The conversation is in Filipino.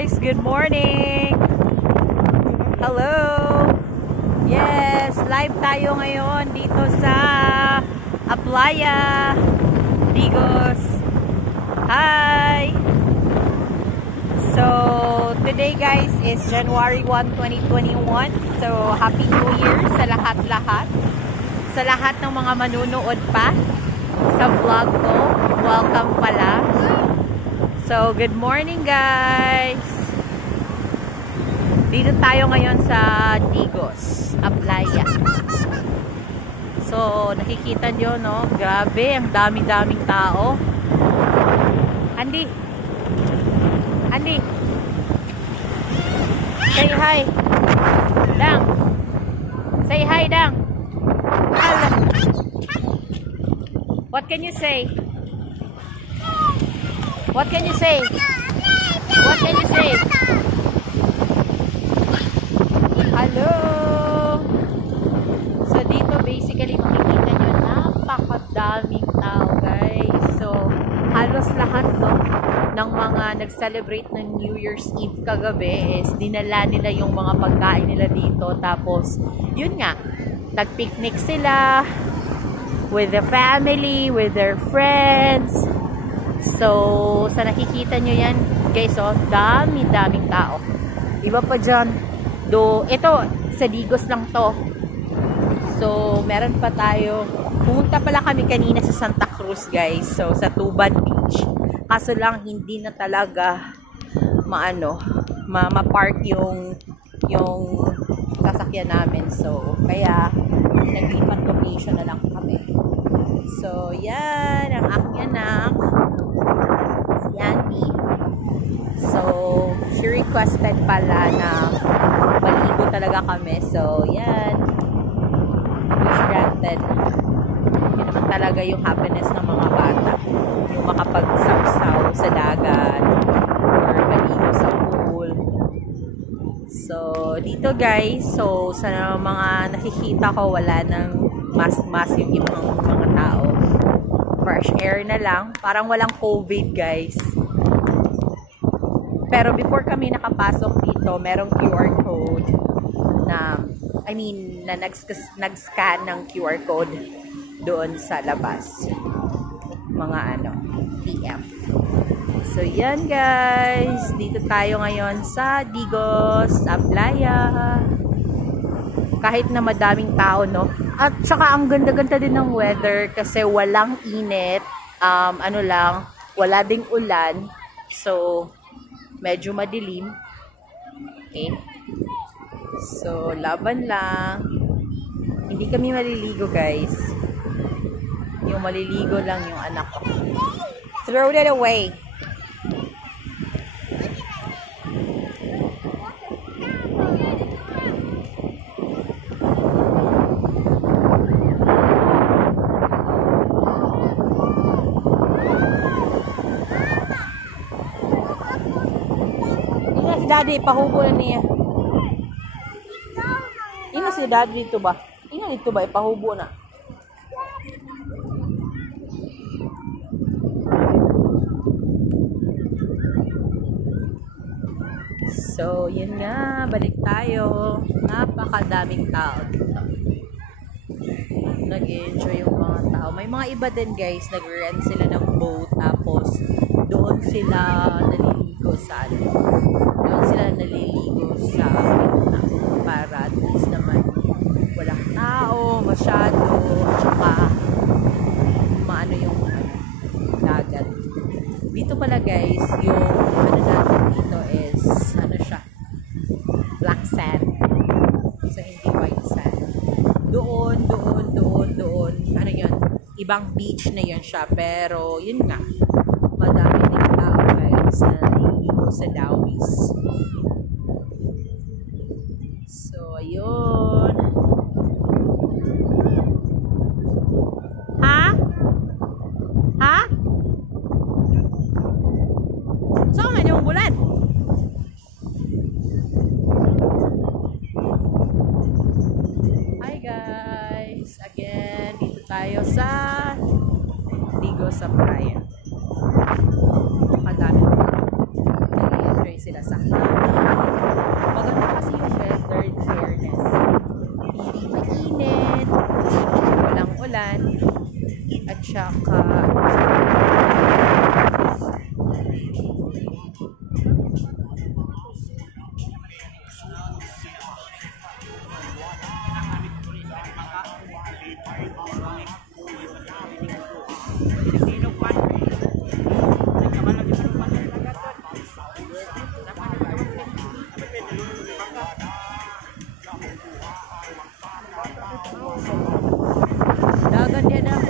guys! Good morning! Hello! Yes! Live tayo ngayon dito sa Aplaya, Digos. Hi! So, today guys is January 1, 2021. So, Happy New Year sa lahat-lahat. Sa lahat ng mga manunood pa sa vlog ko. Welcome pala. So, good morning guys! Dito tayo ngayon sa Digos, Aplaya. So, nakikita nyo, no? Grabe, ang dami-daming tao. Andy! Andy! Say hi! Dang! Say hi, Dang! Hello! What can you say? What can you say? What can you say? Hello! So, dito basically makikita nyo, napakadaming tao guys. So, halos lahat no, ng mga nag-celebrate ng New Year's Eve kagabi is dinala nila yung mga pagkain nila dito. Tapos, yun nga, nag-picnic sila with the family, with their friends. So, sa nakikita nyo yan, guys, oh, dami-daming tao. Iba pa dyan, ito, sa Digos lang to. So, meron pa tayo. Pumunta pala kami kanina sa Santa Cruz, guys. So, sa Tuban Beach. Kaso lang, hindi na talaga ma-park yung sasakyan namin. So, kaya, naglipat location na lang kami. So, yan, ang aking anak. Si Andy. So, she requested pala na maligo talaga kami. So, yan. Wish granted. Yun naman talaga yung happiness ng mga bata. Yung makapag-sawsaw sa dagat or maligo sa pool. So, dito guys, so sa mga nakikita ko, wala nang massive ibang mga tao. Fresh air na lang. Parang walang COVID guys. Pero before kami nakapasok dito, merong QR code na, na nag-scan ng QR code doon sa labas. Mga PF. So, yan guys. Dito tayo ngayon sa Digos, Aplaya. Kahit na madaming tao, no? At saka ang ganda-ganda din ng weather kasi walang init. Wala ding ulan. So, medyo madilim. Okay? So, laban lang. Hindi kami maliligo, guys. Yung maliligo lang yung anak ko. Throw that away. Daddy, pahubo na niya. Ina si daddy dito ba? Ina dito ba? Ipahubo na. So, yun nga. Balik tayo. Napakadaming tao dito. Nag-enjoy yung mga tao. May mga iba din guys. Nag-rent sila ng boat. Tapos, doon sila naliligo sa doon sila naliligo sa para at least naman walang tao masyado at saka yung dagat. Dito pala guys yung natin dito is siya, black sand, so hindi white sand. Doon yun, ibang beach na yun siya, pero yun nga, madami din tao guys na naliligo sa Dawis. So, ayun. Ha? Ha? Saan nga yung bulan? Hi guys! Again, dito tayo sa Digos, Aplaya. Kadami. Nag-enjoy sila sa hangin. Maganda kasi yung weather in fairness. Hindi mainit, walang ulan, at saka dagan din ang